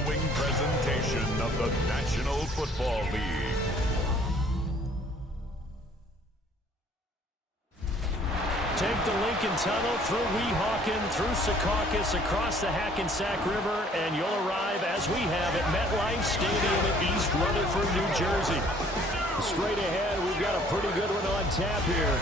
following presentation of the National Football League. Take the Lincoln Tunnel through Weehawken, through Secaucus, across the Hackensack River, and you'll arrive, as we have, at MetLife Stadium in East Rutherford, New Jersey. Straight ahead, we've got a pretty good one on tap here,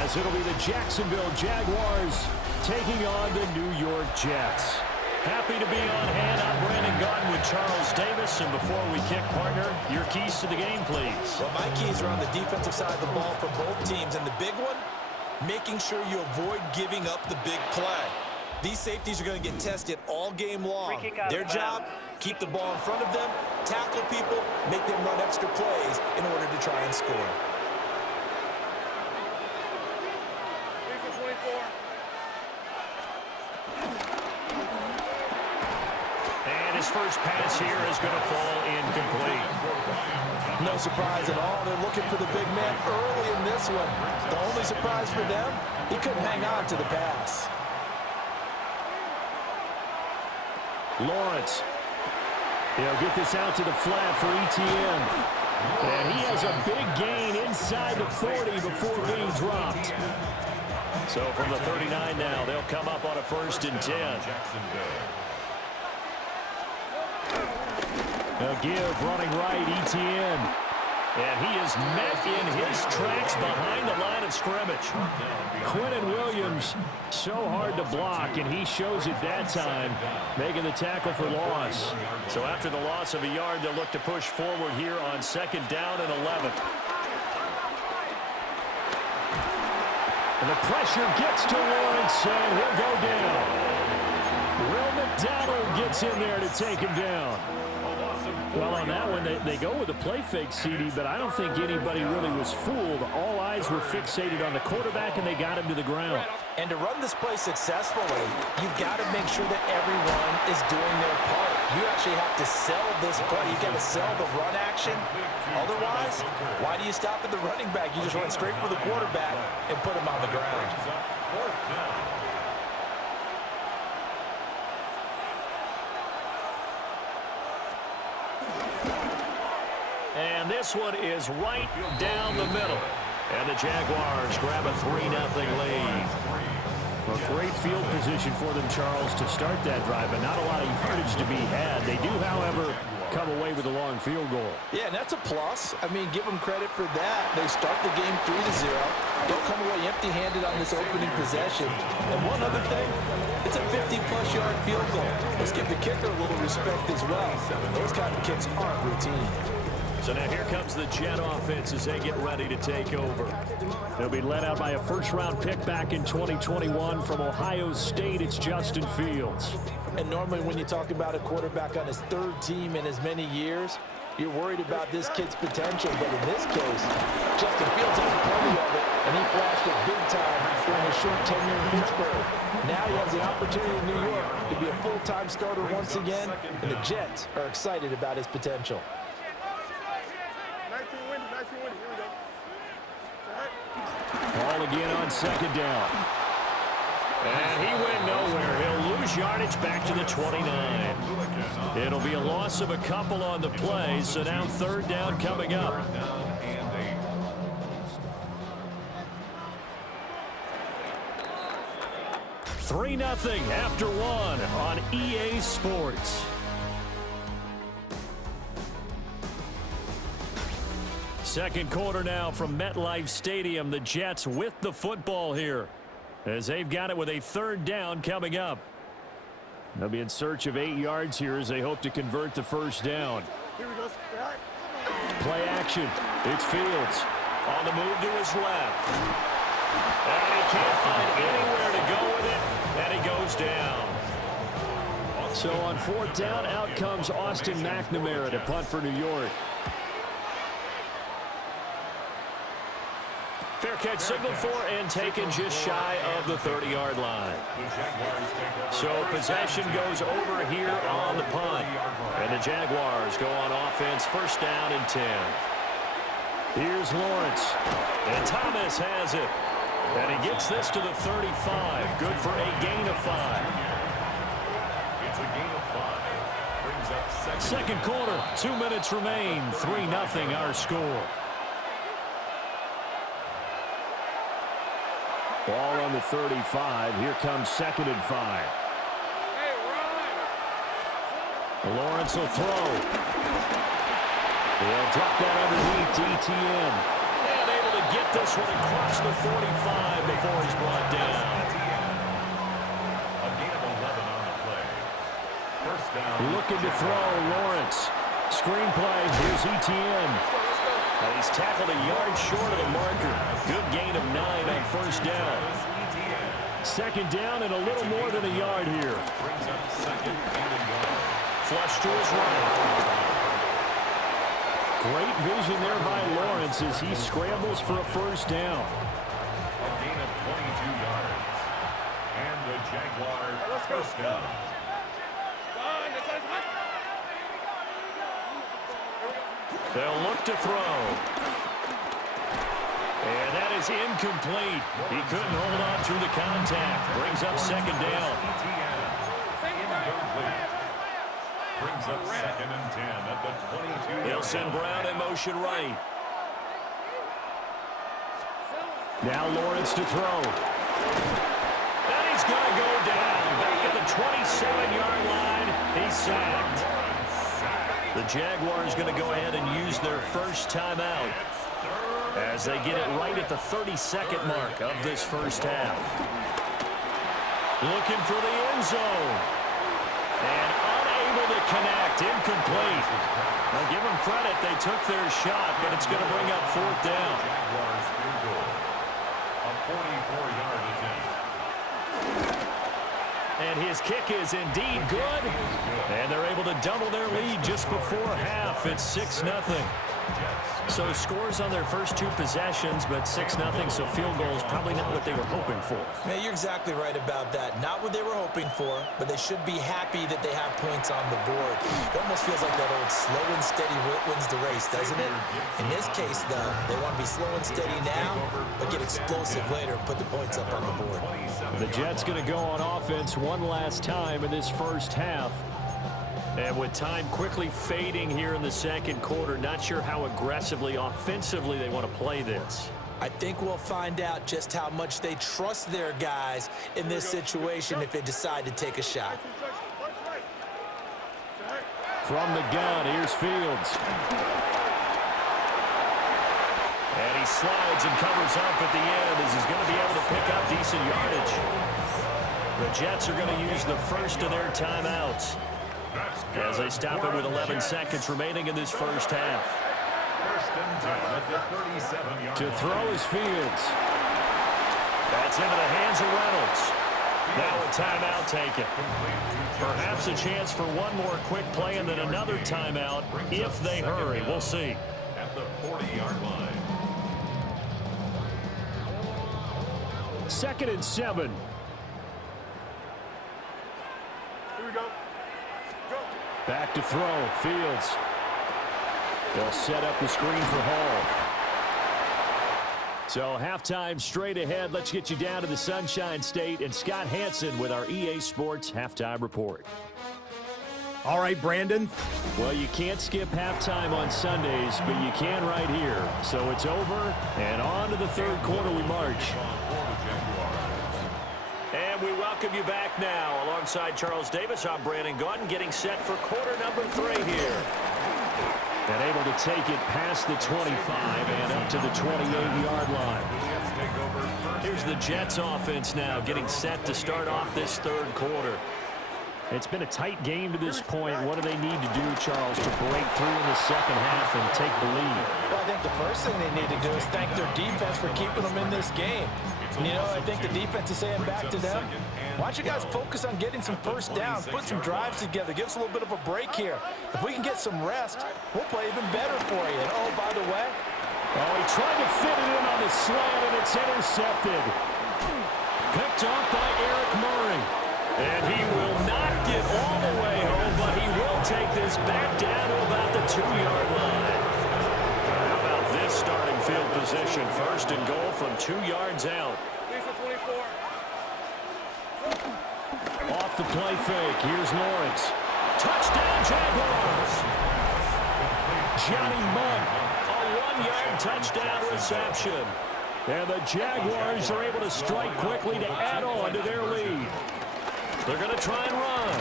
as it'll be the Jacksonville Jaguars taking on the New York Jets. Happy to be on hand. I'm Brandon Gaudin with Charles Davis. And before we kick, partner, your keys to the game, please. Well, my keys are on the defensive side of the ball for both teams. And the big one, making sure you avoid giving up the big play. These safeties are going to get tested all game long. Their job, keep the ball in front of them, tackle people, make them run extra plays in order to try and score. His first pass here is going to fall incomplete. No surprise at all. They're looking for the big man early in this one. The only surprise for them, he couldn't hang on to the pass. Lawrence. He'll get this out to the flat for Etienne. And he has a big gain inside the 40 before being dropped. So from the 39 now, they'll come up on a 1st and 10. A give running right, Etienne. And he is met in his tracks behind the line of scrimmage. Quentin Williams, so hard to block, and he shows it that time, making the tackle for loss. So after the loss of a yard, they'll look to push forward here on 2nd down and 11. And the pressure gets to Lawrence, and he'll go down. Will McDonald gets in there to take him down. Well, on that one, they go with a play fake, CD, but I don't think anybody really was fooled. All eyes were fixated on the quarterback, and they got him to the ground. And to run this play successfully, you've got to make sure that everyone is doing their part. You actually have to sell this play. You've got to sell the run action. Otherwise, why do you stop at the running back? You just run straight for the quarterback and put him on the ground. And this one is right down the middle. And the Jaguars grab a 3-0 lead. A great field position for them, Charles, to start that drive, but not a lot of yardage to be had. They do, however, come away with a long field goal. Yeah, and that's a plus. I mean, give them credit for that. They start the game 3-0. Don't come away empty-handed on this opening possession. And one other thing, it's a 50-plus yard field goal. Let's give the kicker a little respect as well. Those kind of kicks aren't routine. So now here comes the Jet offense as they get ready to take over. They'll be led out by a first-round pick back in 2021 from Ohio State. It's Justin Fields. And normally when you talk about a quarterback on his 3rd team in as many years, you're worried about this kid's potential. But in this case, Justin Fields has plenty of it, and he flashed it big time during his short tenure in Pittsburgh. Now he has the opportunity in New York to be a full-time starter once again, and the Jets are excited about his potential. Ball again on 2nd down. And he went nowhere. He'll lose yardage back to the 29. It'll be a loss of a couple on the play, so now 3rd down coming up. Three 3-0 after 1 on EA Sports. Second quarter now from MetLife Stadium. The Jets with the football here as they've got it with a 3rd down coming up. They'll be in search of 8 yards here as they hope to convert the 1st down. Play action. It's Fields on the move to his left. And he can't find anywhere to go with it, and he goes down. So on 4th down, out comes Austin McNamara to punt for New York. Fair catch signaled for and taken just shy of the 30-yard line. So possession goes over here on the punt. And the Jaguars go on offense, 1st down and 10. Here's Lawrence. And Thomas has it. And he gets this to the 35. Good for a gain of 5. It's a gain of 5. Brings up Second quarter, 2 minutes remain. 3-0 our score. Ball on the 35. Here comes 2nd and 5. Lawrence will throw. He'll drop that underneath to ETN. And able to get this one across the 45 before he's brought down. A gain of 11 on the play. First down. Looking to throw, Lawrence. Screenplay, here's ETN. He's tackled a yard short of the marker. Good gain of 9 on first down. 2nd down and a little more than a yard here. Brings up 2nd and 1. Flush to his right. Great vision there by Lawrence as he scrambles for a first down. A gain of 22 yards. And the Jaguars first down. They'll look to throw. And that is incomplete. He couldn't hold on through the contact. Brings up 2nd down. Brings up 2nd and 10 at the 22. They'll send Brown in motion right. Now Lawrence to throw. And he's going to go down. Back at the 27-yard line. He's sacked. The Jaguars going to go ahead and use their first timeout as they get it right at the 32nd mark of this first half. Looking for the end zone. And unable to connect. Incomplete. Now give them credit. They took their shot, but it's going to bring up 4th down. Jaguars field goal. A 44-yard attempt. And his kick is indeed good. And they're able to double their lead just before half. It's 6-0. So scores on their first 2 possessions, but 6-0, so field goals probably not what they were hoping for. Yeah, you're exactly right about that. Not what they were hoping for, but they should be happy that they have points on the board. It almost feels like that old slow and steady wins the race, doesn't it? In this case, though, they want to be slow and steady now, but get explosive later and put the points up on the board. The Jets going to go on offense one last time in this first half. And with time quickly fading here in the second quarter, not sure how aggressively, offensively they want to play this. I think we'll find out just how much they trust their guys in this situation if they decide to take a shot. From the gun, here's Fields. And he slides and covers up at the end as he's going to be able to pick up decent yardage. The Jets are going to use the first of their timeouts as they stop it with 11 seconds remaining in this first half. First and 10 at the 37-yard To line. throw is Fields. That's into the hands of Reynolds. Now a timeout taken. Perhaps a chance for one more quick play and then another timeout if they hurry. We'll see. At the 40-yard line. 2nd and 7. Here we go. Back to throw. Fields. They'll set up the screen for Hall. So halftime straight ahead. Let's get you down to the Sunshine State and Scott Hansen with our EA Sports Halftime Report. All right, Brandon. Well, you can't skip halftime on Sundays, but you can right here. So it's over, and on to the third quarter we march. And we welcome you back now. Alongside Charles Davis, I'm Brandon Gautin, getting set for quarter number 3 here. And able to take it past the 25 and up to the 28-yard line. Here's the Jets offense now getting set to start off this third quarter. It's been a tight game to this point. What do they need to do, Charles, to break through in the second half and take the lead? Well, I think the first thing they need to do is thank their defense for keeping them in this game. And, you know, I think the defense is saying back to them, why don't you guys focus on getting some first downs, put some drives together, give us a little bit of a break here. If we can get some rest, we'll play even better for you. And, oh, by the way, oh, he tried to fit it in on the slant, and it's intercepted. Picked off by Eric Murray. And he will not get all the way home, but he will take this back down to about the 2-yard line. How about this starting field position? First and goal from 2 yards out. Off the play fake, here's Lawrence. Touchdown, Jaguars. Johnny Mundt, a 1-yard touchdown reception. And the Jaguars are able to strike quickly to add on to their lead. They're going to try and run.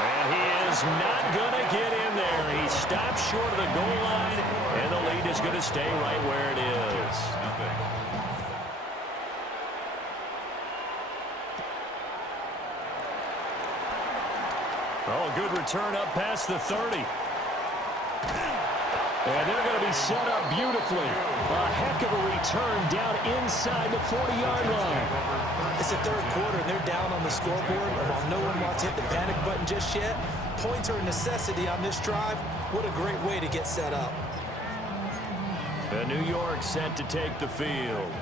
And he is not going to get in there. He stops short of the goal line, and the lead is going to stay right where it is. Oh, good return up past the 30. And they're going to be set up beautifully. A heck of a return down inside the 40-yard line. It's the third quarter, and they're down on the scoreboard. And while no one wants to hit the panic button just yet, points are a necessity on this drive. What a great way to get set up. And New York set to take the field.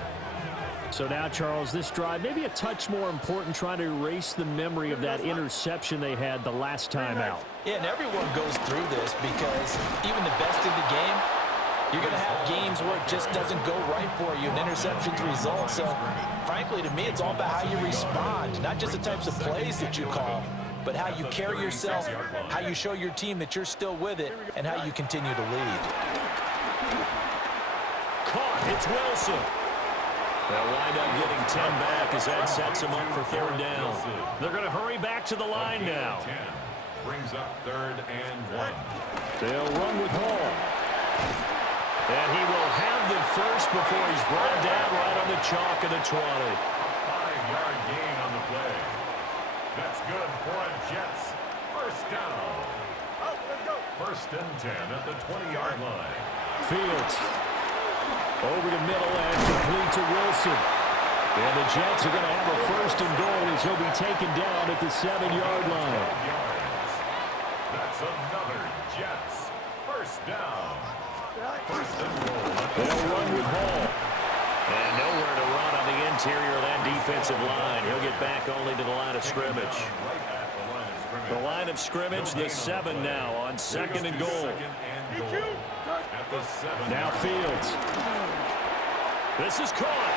So now, Charles, this drive maybe a touch more important, trying to erase the memory of that interception they had the last time out. Yeah, and everyone goes through this because even the best in the game, you're going to have games where it just doesn't go right for you, and interceptions result. So, frankly, to me, it's all about how you respond, not just the types of plays that you call, but how you carry yourself, how you show your team that you're still with it, and how you continue to lead. Caught. It's Wilson. They'll wind up getting 10 back as that sets them up for third down. They're going to hurry back to the line now. Brings up 3rd and 1. They'll run with Hall. And he will have the first before he's brought down right on the chalk of the 20. 5-yard gain on the play. That's good for a Jets. First down. 1st and 10 at the 20-yard line. Fields. Over the middle and complete to Wilson. And the Jets are going to have a 1st and goal as he'll be taken down at the 7-yard line. That's another Jets. First down. 1st and goal. They'll run with Hall. And nowhere to run on the interior of that defensive line. He'll get back only to the line of scrimmage. The line of scrimmage, the 7 now on 2nd and goal. Now Fields. This is caught.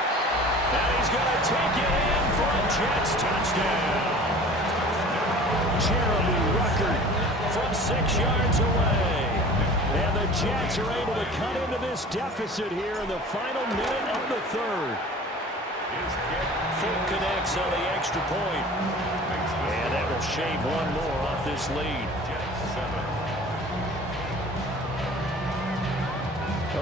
And he's going to take it in for a Jets touchdown. Jeremy Ruckert from 6 yards away. And the Jets are able to cut into this deficit here in the final minute of the 3rd. Full connects on the extra point. And that will shave one more off this lead.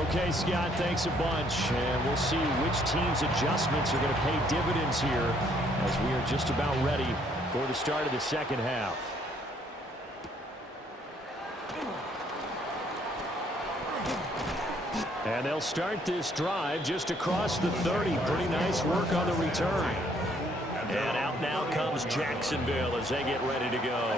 Okay, Scott, thanks a bunch. And we'll see which team's adjustments are going to pay dividends here as we are just about ready for the start of the second half. And they'll start this drive just across the 30. Pretty nice work on the return. And out now comes Jacksonville as they get ready to go.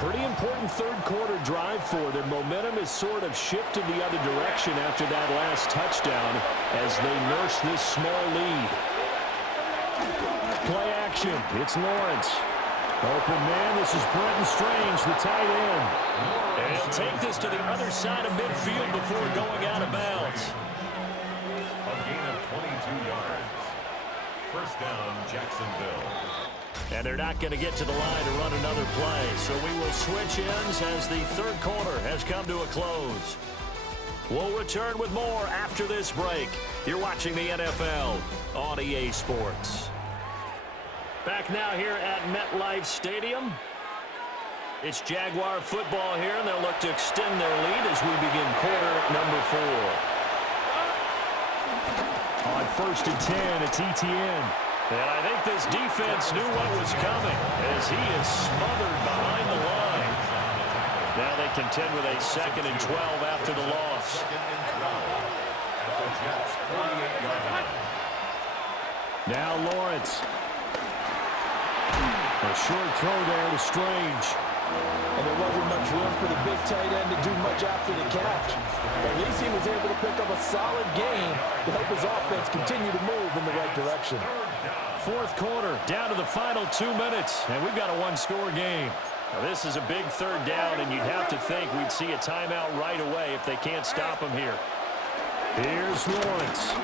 Pretty important third quarter drive for them. Momentum has sort of shifted the other direction after that last touchdown as they nurse this small lead. Play action. It's Lawrence. Open man. This is Brenton Strange, the tight end. And he'll take this to the other side of midfield before going out of bounds. A gain of 22 yards. First down, Jacksonville. And they're not going to get to the line to run another play. So we will switch ends as the third quarter has come to a close. We'll return with more after this break. You're watching the NFL on EA Sports. Back now here at MetLife Stadium. It's Jaguar football here, and they'll look to extend their lead as we begin quarter number 4. On 1st and 10, it's Etienne. And I think this defense knew what was coming as he is smothered behind the line. Now they contend with a 2nd and 12 after the loss. Now Lawrence. A short throw there to Strange. And there wasn't much room for the big tight end to do much after the catch. At least he was able to pick up a solid gain to help his offense continue to move in the right direction. Fourth quarter, down to the final 2 minutes, and we've got a one-score game. Now, this is a big third down, and you'd have to think we'd see a timeout right away if they can't stop him here. Here's Lawrence.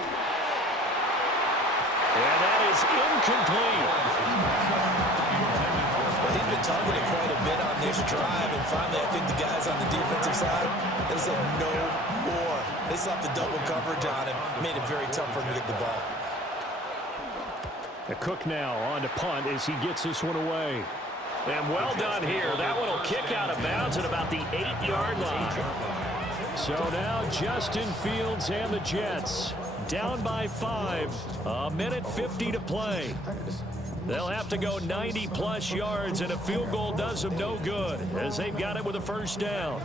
And that is incomplete. He's been targeted quite a bit on this drive, and finally I think the guys on the defensive side, they said no more. They slapped the double coverage on him, made it very tough for him to get the ball. The Cook now on to punt as he gets this one away. And well done here. That one will kick out of bounds at about the 8-yard line. So now Justin Fields and the Jets down by 5. A minute 50 to play. They'll have to go 90-plus yards, and a field goal does them no good as they've got it with a first down.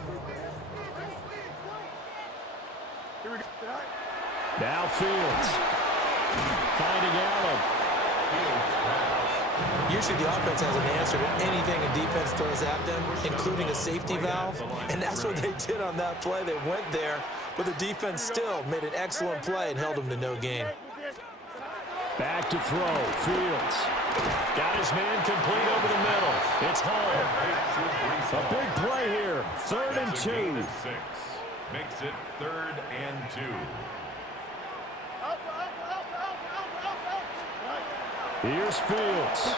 Now Fields finding Allen. Usually the offense has an answer to anything a defense throws at them, including a safety valve, and that's what they did on that play. They went there, but the defense still made an excellent play and held them to no gain. Back to throw. Fields got his man complete over the middle. It's Hall. A big play here. 3rd and 2. Makes it 3rd and 2. Here's Fields.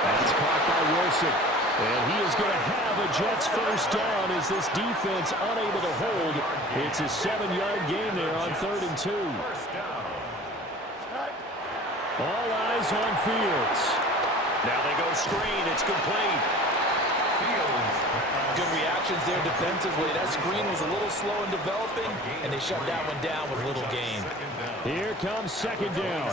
That's caught by Wilson. And he is going to have a Jets first down as this defense unable to hold. It's a 7-yard gain there on 3rd and 2. All eyes on Fields. Now they go screen. It's complete. Good reactions there defensively. That screen was a little slow in developing, and they shut that one down with little gain. Here comes 2nd down.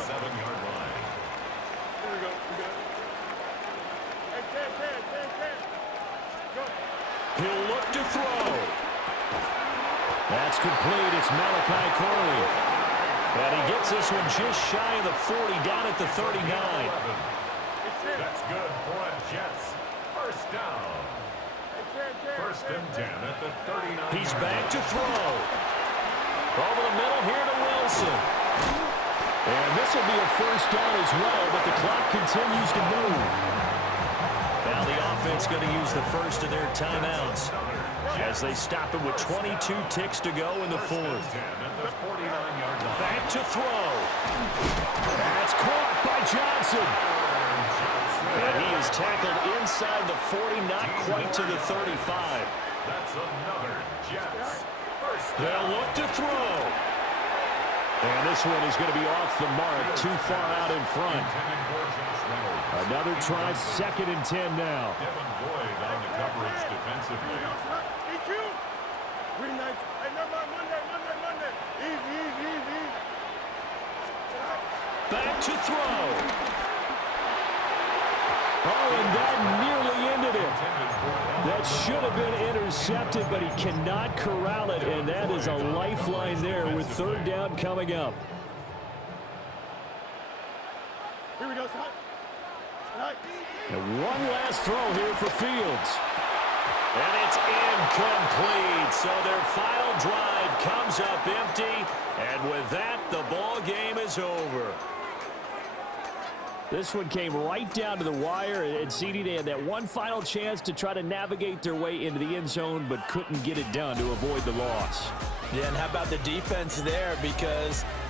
He'll look to throw. That's complete. It's Malachi Corley. And he gets this one just shy of the 40, down at the 39. That's good for a Jets first down. 1st and 10 at the 39. He's back to throw. Over the middle here to Wilson. And this will be a first down as well, but the clock continues to move. Now the offense going to use the first of their timeouts as they stop it with 22 ticks to go in the 4th. Back to throw. That's caught by Johnson. And he is tackled inside the 40, not quite to the 35. That's another Jets first down. They'll look to throw. And this one is going to be off the mark, too far out in front. Another try, 2nd and 10 now. Devin Boyd on the coverage defensively. Back to throw. Oh, and that nearly ended it. That should have been intercepted, but he cannot corral it, and that is a lifeline there with 3rd down coming up. Here we go, Scott. And one last throw here for Fields. And it's incomplete. So their final drive comes up empty. And with that, the ball game is over. This one came right down to the wire. And CD, they had that one final chance to try to navigate their way into the end zone, but couldn't get it done to avoid the loss. Yeah, and how about the defense there? Because